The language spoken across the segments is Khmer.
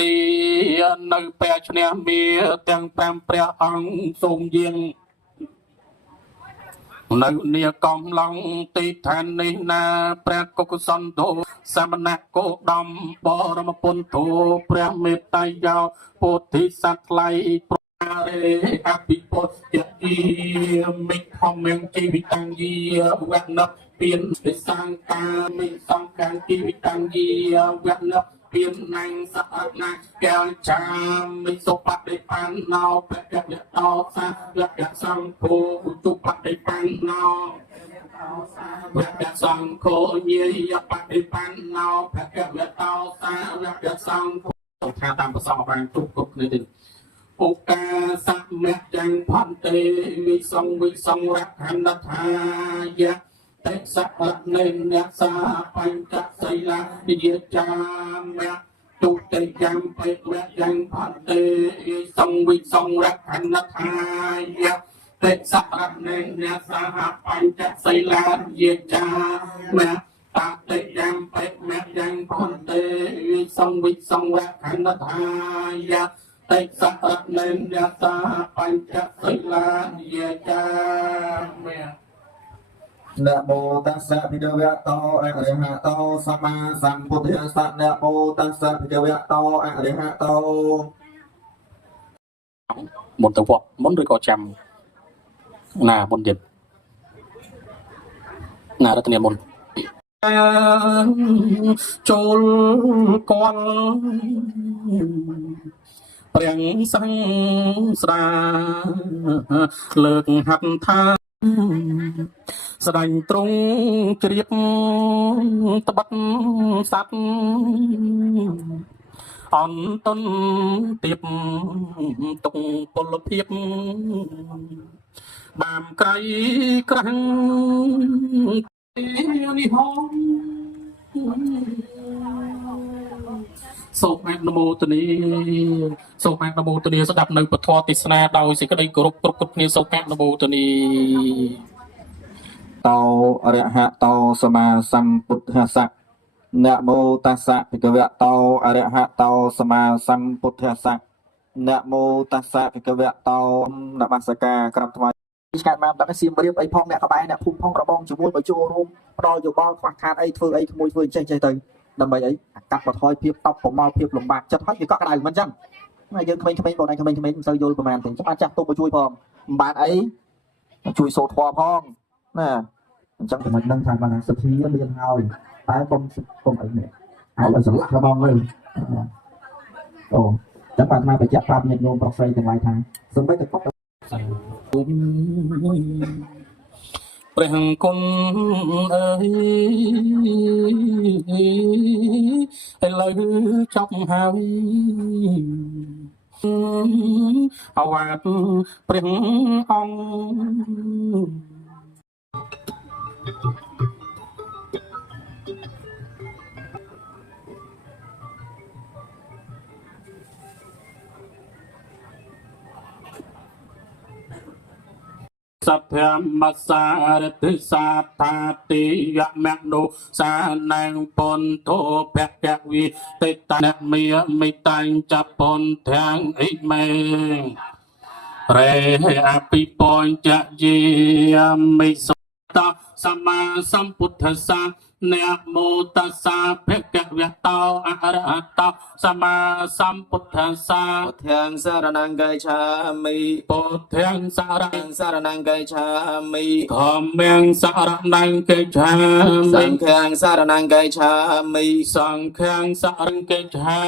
ទីនៅពេលឈ្នះមានទាំង5ព្រះអង្គសូមយាងនៅនីកំឡុងទីឋាននេះណាព្រះកុកសន្ធោសមណៈគោដំបរមពុទ្ធោព្រះមេត្តាយោពុទ្ធិសក្លៃប្ររេអភិពុទ្ធយាមិខមមជីវិតាំងយាវណ្ណពៀនវិសង្កាមិសង្កាជីវិតាំងយាវណ្ណពៀនណងសអណាកែលចាមិសុបតិបណ្ណោបកយតោសាលកសង្ឃោឧទុបតិបណ្ណោវកសង្ឃោញាយបតិបណ្ណោបកយតោសាលកសង្ឃោថាតាមប្រសងបានគ្រប់គ្នាទេឧកាសមៈយ៉ាងផន្តេវិសង្រខណ្ឌថាយៈតេសៈនេនសាបញ្ចសីលាយាចាមៈទុតិយំបេវៈយ៉ាងផន្តេសង្រខណ្ឌថាយៈតេសៈនេនសាបញ្ចសីលាយាចាមៈតតិយំបេវៈយ៉ាងផន្តេសង្រខណ្ឌថាយៈតេសៈនេនសាបញ្ចសីលាយាចាមៈนะโมตัสสะภะคะวะโตอะระหะโตสัมมาสัมพุทธัสสะนะโมตัสสะภะคะวะโตอะระหะโตមុនទៅវត្តមុនឬក៏ចាំណាមុនទៀតណារតនាមុនចូលគាល់ព្រះសង្ឃស្រាលើកហាត់ថាស្ដាញ់ត្រង់ជ្រាបត្បិតសัตว์អន្តនទៀបទុកពលភាពបាមក្រៃក្រាំងនេះហងសូមអនុមោទនាសូមអនុមោទនាស្ដាប់នៅពធទេសនាដោយសេចក្តីគោរពគ្រប់គ្រប់គ្នាសូមអនុមោទនាតោអរហតោសម្មាសម្ពុទ្ធស្សៈนะโมตัสสะภะคะวะโตอะระหะโตสัมมาสัมพุทธัสสะนะโมตัสสะภะคะวะโตនមស្ការក្រាបថ្វាយឆ្កាត់បានដល់សៀមរៀបអីផងអ្នកក្បែរអ្នកភូមិផងរបងជាមួយបើចូលរួមផ្ដល់យោបល់ខ្វះខាតអីធ្វើអីក្មួយធ្វើចេះទៅដើម្បីអីកាត់បន្ថយភាពតប់ប្រមល់ភាពលំបាកចិត្តហើយវាក៏ក្តៅមិនអញ្ចឹងហើយយើងក្មេងៗបងឯងក្មេងៗមិនសូវយល់ប្រហែលទេចាំអាចចាស់ទុំមកជួយផងមិនបានអីជួយសូត្រធម៌ផងណាអញ្ចឹងចំណុចហ្នឹងថាបានសទ្ធាមានហើយតែកុំអីនេះហើយបើសម្លាក់របងលើអូចាំបានមកបញ្ជាក់ប្រាប់ញាតិញោមប្រុសស្រីទាំងឡាយថាសូម្បីតែគាត់ព្រះគុណអើយឥឡូវចប់ហើយអវាទព្រះអង្គសព្វមសារតិសាតាតិយមនោសានាងពន្ធោភគវិតិតនមេមិតាញ់ចពន្ធាំងអិមេរេអភិបញ្ចយាមិសតសម្មាសម្ពុទ្ធស្សៈนะโมตัสสะภะคะวะโตอะระหะโตสัมมาสัมพุทธัสสะพุทธังสรณังกัจฉามิพุทธังสรณังกัจฉามิธัมมังสรณังกัจฉามิสังฆังสรณังกัจฉามิสังฆังสรณังกัจฉา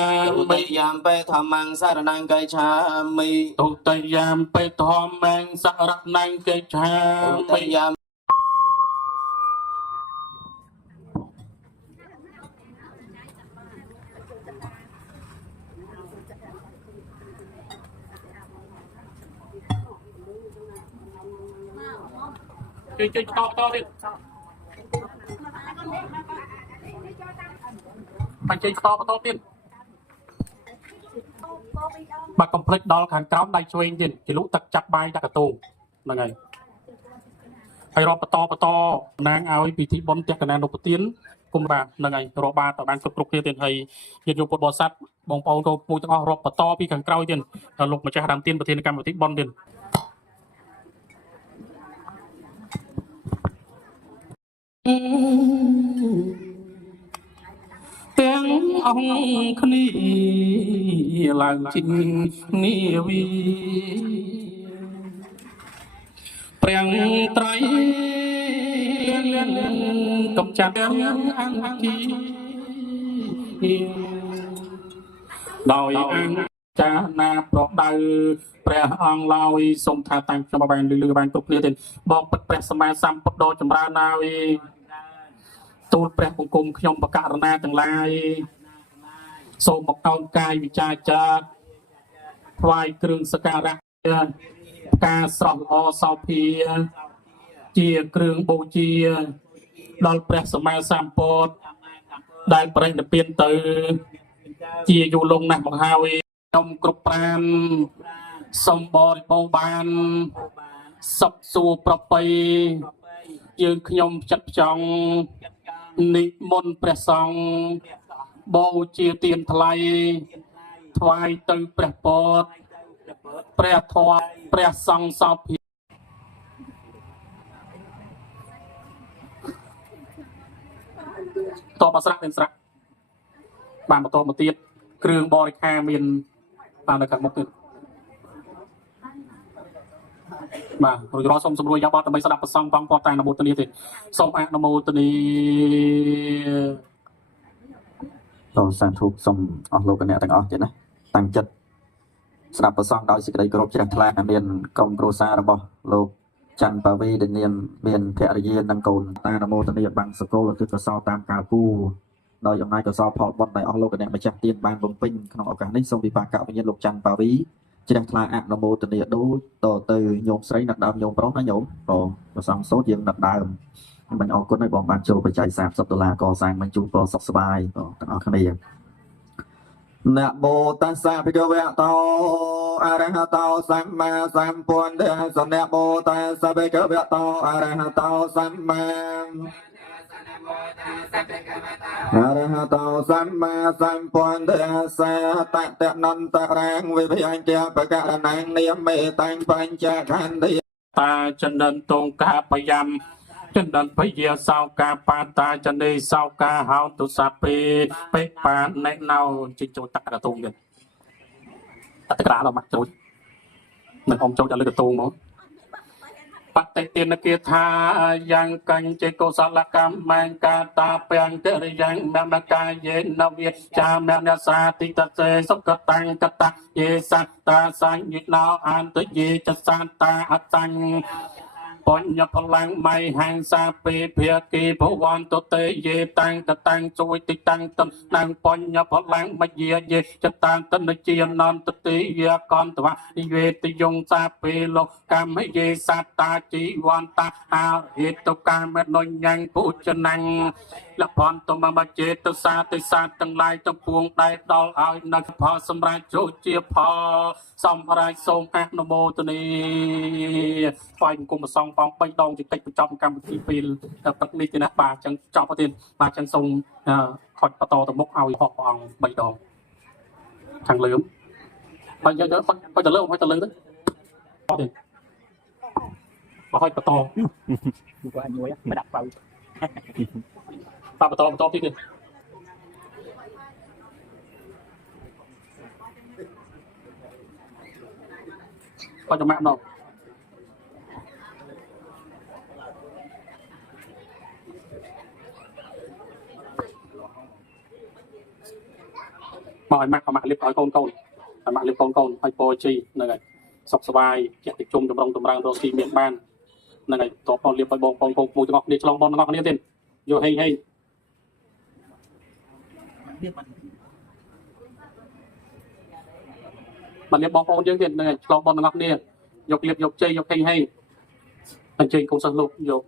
มิตุติยามปิธัมมังสรณังกัจฉามิตุติยามปิธัมมังสรณังกัจฉามิចេញបន្តទៀតបញ្ចេញបន្តទៀតបាក់កុំភ្លេចដល់ខាងក្រោមដៃឆ្វេងទៀតជាលុទឹកចាប់បាយដាក់កតូងហ្នឹងហើយហើយរាប់បន្តណាងឲ្យពិធីបុណ្យតេកណានុពទានគុំបាទហ្នឹងហើយរកបាទទៅបានគ្រប់គ្នាទៀតហើយញាតិញោមពុទ្ធបរិស័ទ បងប្អូនក៏មួយទាំងអស់រាប់បន្តពីខាងក្រោយទៀតលោកម្ចាស់ដើមទៀនប្រធានកម្មវិធីបនទៀតទាំងអង្គគ្នាឡើងជិញនាវីព្រះត្រៃកំចាត់អង្គីដោយអង្គចាណាប្រដៅព្រះអង្គឡើយសូមថាតាំងខ្ញុំបានលឺបានគ្រប់គ្នាទៀតបងពិតព្រះសម្មាសម្ពុទ្ធដ៏ចម្រើនហើយទូលព្រះបង្គំខ្ញុំបករណាទាំងឡាយសូមមកអោនកាយវិចារចិត្តថ្វាយគ្រឿងសក្ការៈផ្កាស្រស់ល្អសោភាជាគ្រឿងបូជាដល់ព្រះសម្មាសម្ពុទ្ធដែលប្រេងនិព្វានទៅជាយូរលង់ណាស់មកហើយខ្ញុំគ្រប់ប្រានសូមបរិបូរបានសុខសួរប្រពៃយើងខ្ញុំចិត្តចង់និមន្តព្រះសង្ឃបូជាទានថ្លៃថ្វាយទៅព្រះពុទ្ធព្រះធម៌ព្រះសង្ឃសោភាតបស្រៈមានស្រៈបានបន្តមកទៀតគ្រឿងបរិខាមានបាននៅខាងមុខទៀតបាទរួចរាល់សូមសម្រួលយ៉ាបតដើម្បីស្ដាប់ប្រសងផងគាត់តែអនុមោទនាទេសូមអនុមោទនាលោកសាធុសូមអស់លោកអ្នកទាំងអស់ទៀតណាតាំងចិត្តស្ដាប់ប្រសងដោយសេចក្តីគោរពជ្រះថ្លាមានក្រុមគ្រួសាររបស់លោកច័ន្ទបាវីដែលមានភរិយានិងកូនតាអនុមោទនាបាំងសកលគឺកសលតាមកាលគូដោយអំណាចកសលផលបុណ្យដែលអស់លោកអ្នកម្ចាស់ទានបានបំពេញក្នុងឱកាសនេះសូមវិបាកវិញ្ញាណលោកច័ន្ទបាវីជ្រះថ្លាអនុមោទនាដូចតទៅញោមស្រីអ្នកដើមញោមប្រុសណាញោមបងប្រសងសូត្រយើងអ្នកដើមមិនអរគុណឲ្យបងបានចូលបច្ច័យ$30កសាងមិនជូនពរសុខសប្បាយបងទាំងអស់គ្នាนะโมตัสสะภะคะวะโตอะระหะโตสัมมาสัมพุทธัสสะนะโมตัสสะภะคะวะโตอะระหะโตสัมมาอะระหะโตสัมมาสัมพุทธัสสะตะตะนันตะรังวิภัยเจปะกะนังนิยเมตังปัญจขันธิตาจันดันตรงกาปยำจันดันพยาสาวกาปาตาจันเดสาวกาหาวตุสาเปเปปานในเนาจิโจตักกระตุงกันตักกระเรามาโจหนึ่งองโจจะเลือกกระตุงมั้งปัตติเตนเกียธายังกัญเจโกสลกรรมมังกาตาเปียงเกริยังนามกายเยนเวียจามนาสาติตเสสกตังกตะเยสัตตาสังยินาอันตเยจสันตาอัตังปัญญพลังไม่หังสาเปเพียกีพวันตุเตเยตังกตังจุยติตังตันนางปัญญพลังมาเยเยจตังตันเจียนอนตติเยกอนตวะเวติยงสาเปโลกามเยสัตตาจีวันตาอาเหตุกามนนยังปุจนังละพรตมมาเจตสาติสาตั้งหลายจงพวงได้ดอลเอานักพอสำราญโจเจียพอสำราญทรงอนุโมทนีไฟกุมสองปองไปดองจิตติดประจำกรรมที่ปีปักนิตินะป่าจังจอบประเด็นป่าจังทรงขอดประตอตะมกเอาหอกปองใบดองทางเลื่อมไปเยอะๆเขาจะเลื่อมเขาจะเลื่อมด้วยประเด็นมาค่อยประตอว่าอันนี้มาดับไฟป่าประตอที่นี่ก็จะแม่นอกมาไอ้มักเอามาเรียบร้อยโกนเอามาเรียบโกนไอ้โปรจีนั่นไงสบสบายเกียรติจุ่มตำรังโรตีเมียนบ้านนั่นไงตัวเอาเรียบไปบงปูมูจะงอกเดี๋ยวฉลองบอลงอกนี้เต้นโยเฮมันเรียบบอลปูเยอะเต้นนั่นไงฉลองบอลงอกนี้ยกเรียบยกเจยกเฮอันเจยคงสรุปยก